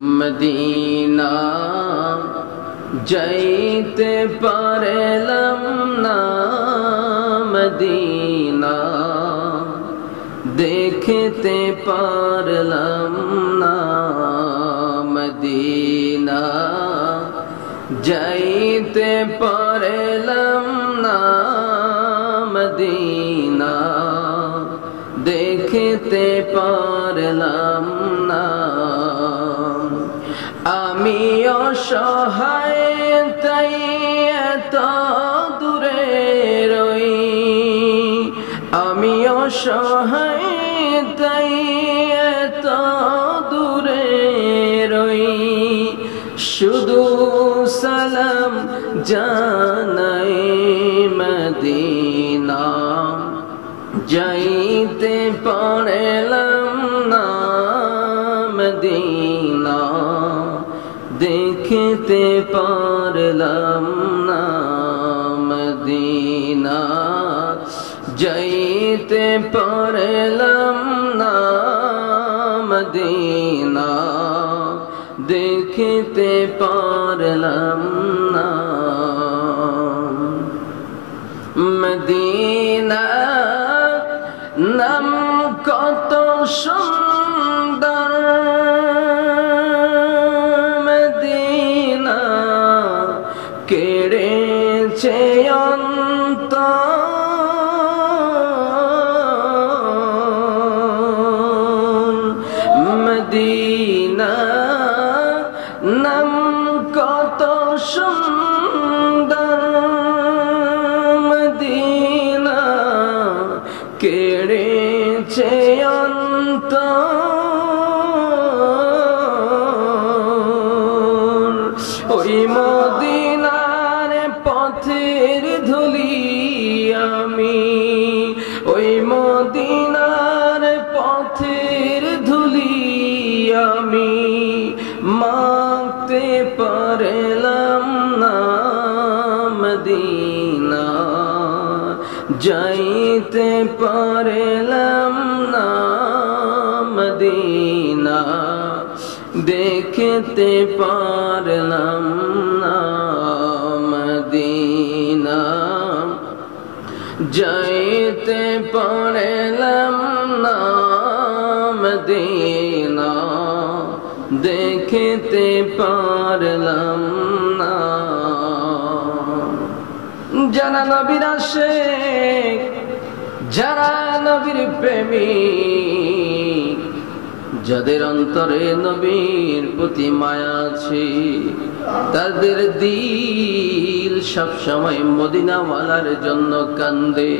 Medina যাইতে পারলাম না, মদিনা দেখতে পারলাম না, মদিনা যাইতে পারলাম না, মদিনা দেখতে পারলাম না। আমি অসহায় তাই এত দূরে রই, আমি অসহায় তাই এত দূরে রই, শুধু সালাম জানাই মদিনা যাইতে পারলাম না, মদিনা দেখতে পারলাম না, মদিনা যাইতে পারলাম না, মদিনা দেখতে পারলাম না। মদিনা নাম কত সুন্দর, মদিনা কেড়েছে অন্তর, মদিনা নাম কত সুন্দর, মদিনা কেড়েছে অন্তর। ওই মদিনার পথের ধুলি আমি, ওই মদিনার পথের ধুলি আমি মাখতে পারলাম না, মদিনা যাইতে পারলাম না, মদিনা দেখতে পারলাম না, মদিনা যাইতে পারলাম না, মদিনা দেখতে পারলাম না। যারা নবীর আশিক, যারা নবীর প্রেমিক, যাদের অন্তরে নবীর প্রতি মায়া আছে, তাদের দিল সব সময় মদিনাওয়ালার জন্য কান্দে।